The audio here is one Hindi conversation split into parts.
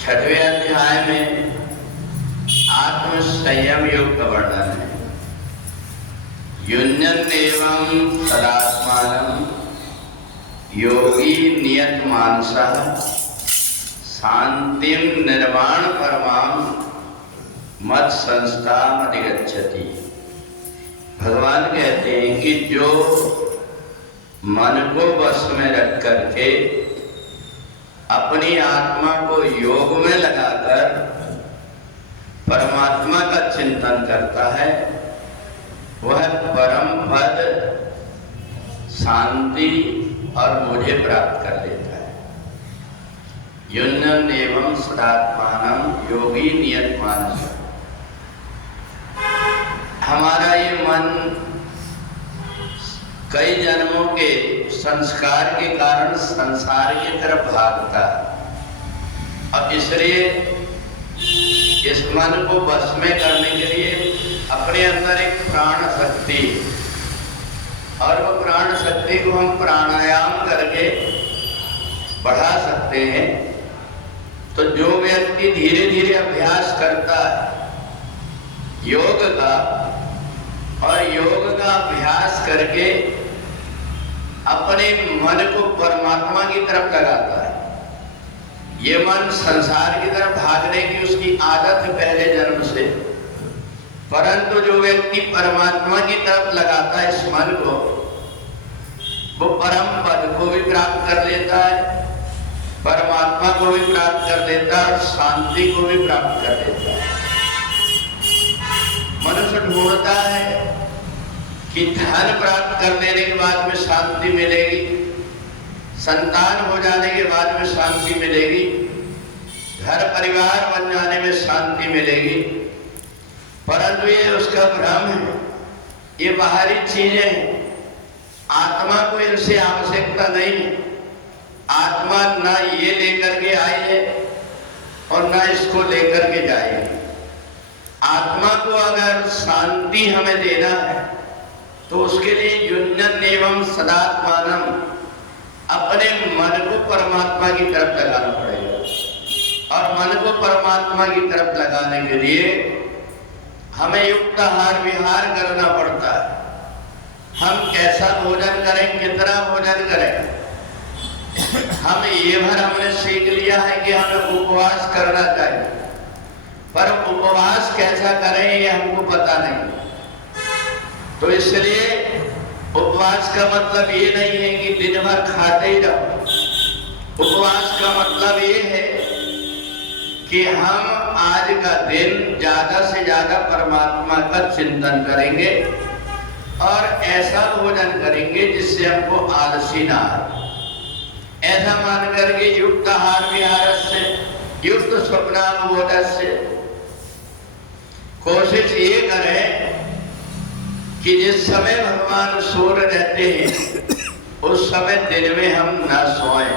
छठवें अध्याय में आत्म संयम योग का वर्णन है। युञ्जन् एवं सदात्मानं योगी नियत मानसः शांतिम निर्वाण परमाम मत संस्थाम अधिगच्छति। भगवान कहते हैं कि जो मन को वश में रख करके अपनी आत्मा को योग में लगाकर परमात्मा का चिंतन करता है, वह परम पद शांति और मुझे प्राप्त कर लेता है। युञ्जन् एवं सदात्मानं योगी नियत मानसः। हमारा ये मन कई जन्मों के संस्कार के कारण संसार की तरफ भागता है और इसलिए इस मन को वश में करने के लिए अपने अंदर एक प्राण शक्ति, और वो प्राण शक्ति को हम प्राणायाम करके बढ़ा सकते हैं। तो जो व्यक्ति धीरे धीरे अभ्यास करता है योग का और योग का अभ्यास करके अपने मन को परमात्मा की तरफ लगाता है, ये मन संसार की तरफ भागने की उसकी आदत है पहले जन्म से, परंतु जो व्यक्ति परमात्मा की तरफ लगाता है इस मन को, वो परम पद को भी प्राप्त कर लेता है, परमात्मा को भी प्राप्त कर लेता है और शांति को भी प्राप्त कर लेता है। मनुष्य ढूंढता है कि धन प्राप्त कर लेने के बाद में शांति मिलेगी, संतान हो जाने के बाद में शांति मिलेगी, घर परिवार बन जाने में शांति मिलेगी, परंतु ये उसका भ्रम है, ये बाहरी चीजें हैं। आत्मा को इनसे आवश्यकता नहीं है। आत्मा ना ये लेकर के आई है और ना इसको लेकर के जाएगी। आत्मा को अगर शांति हमें देना है तो उसके लिए युञ्जन् एवं सदात्मानं अपने मन को परमात्मा की तरफ लगाना पड़ेगा, और मन को परमात्मा की तरफ लगाने के लिए हमें युक्त आहार विहार करना पड़ता है। हम कैसा भोजन करें, कितना भोजन करें, हम ये भर हमने सीख लिया है कि हमें उपवास करना चाहिए, पर उपवास कैसा करें ये हमको पता नहीं। तो इसलिए उपवास का मतलब ये नहीं है कि दिन भर खाते ही रहो। उपवास का मतलब ये है कि हम आज का दिन ज्यादा से ज्यादा परमात्मा का चिंतन करेंगे और ऐसा भोजन करेंगे जिससे हमको आलसी ना आए। ऐसा मान करके युक्त आहार विहार से, युक्त स्वप्नानुबोध से कोशिश ये करें कि जिस समय भगवान सो रहते हैं उस समय दिन में हम ना सोएं।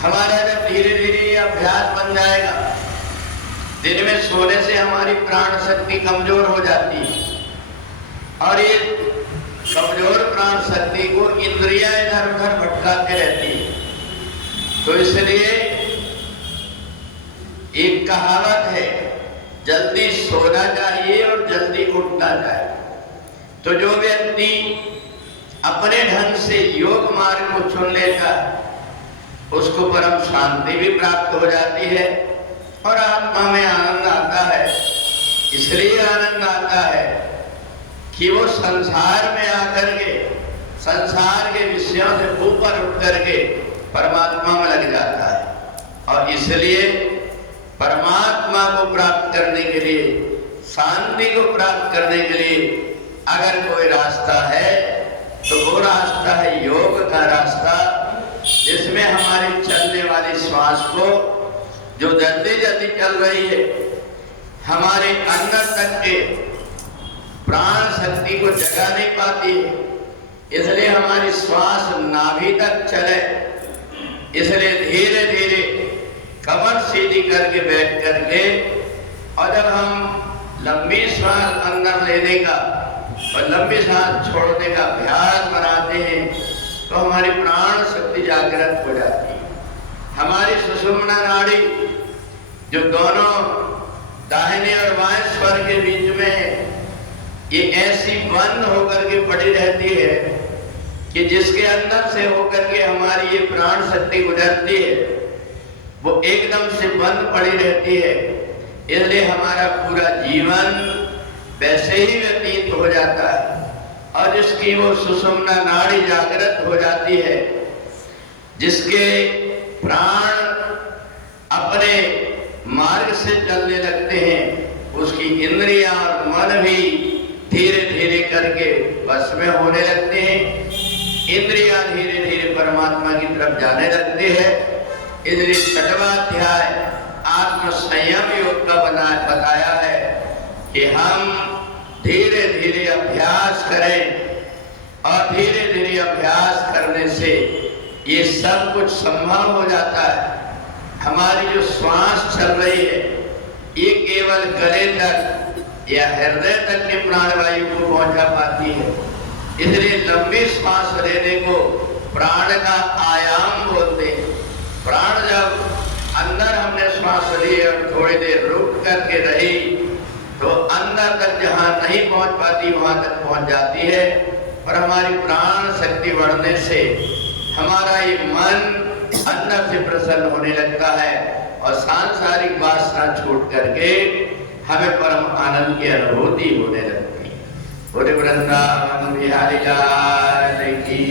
हमारा जब धीरे धीरे अभ्यास बन जाएगा, दिन में सोने से हमारी प्राण शक्ति कमजोर हो जाती है और ये कमजोर प्राण शक्ति को इंद्रियां इधर उधर भटकाते रहती है। तो इसलिए एक कहावत है, जल्दी सोना चाहिए और जल्दी उठना चाहिए। तो जो व्यक्ति अपने ढंग से योग मार्ग को चुन लेता उसको परम शांति भी प्राप्त हो जाती है और आत्मा में आनंद आता है। इसलिए आनंद आता है कि वो संसार में आकर के संसार के विषयों से ऊपर उठ करके परमात्मा में लग जाता है। और इसलिए परमात्मा को प्राप्त करने के लिए, शांति को प्राप्त करने के लिए अगर कोई रास्ता है तो वो रास्ता है योग का रास्ता, जिसमें हमारी चलने वाली श्वास को जो जल्दी जल्दी चल रही है, हमारे अंदर तक के प्राण शक्ति को जगा नहीं पाती है, इसलिए हमारी श्वास नाभि तक चले। इसलिए धीरे धीरे कमर सीधी करके बैठ करके, और जब हम लंबी श्वास अंदर लेने का और लंबी सांस छोड़ने का अभ्यास बनाते हैं तो हमारी प्राण शक्ति जागृत हो जाती है। हमारी सुषुम्ना नाड़ी जो दोनों दाहिने और बाएं स्वर के बीच में ये ऐसी बंद होकर के पड़ी रहती है कि जिसके अंदर से होकर के हमारी ये प्राण शक्ति गुजरती है वो एकदम से बंद पड़ी रहती है। इसलिए हमारा पूरा जीवन वैसे ही व्यतीत हो जाता है और जिसकी वो सुषुम्ना नाड़ी जागृत हो जाती है, जिसके प्राण अपने मार्ग से चलने लगते हैं, उसकी इंद्रियां और मन भी धीरे धीरे करके बस में होने लगते हैं। इंद्रियां धीरे धीरे परमात्मा की तरफ जाने लगती है। इसलिए 6वां अध्याय आत्म संयम योग का बताया है कि हम धीरे धीरे अभ्यास करें और धीरे धीरे अभ्यास करने से ये सब कुछ संभव हो जाता है। हमारी जो श्वास चल रही है ये केवल गले तक या हृदय तक के प्राणवायु को पहुंचा पाती है। इसलिए लंबी श्वास लेने को प्राण का आयाम बोलते हैं। प्राण जब अंदर हमने श्वास ली और थोड़ी देर रुक करके रही तो अंदर तक जहां नहीं पहुंच पाती वहां तक पहुंच जाती है और हमारी प्राण शक्ति बढ़ने से हमारा ये मन अंदर से प्रसन्न होने लगता है और सांसारिक वासना छूट करके हमें परम आनंद की अनुभूति होने लगती है। बोले वृंदावन बिहारी लाल की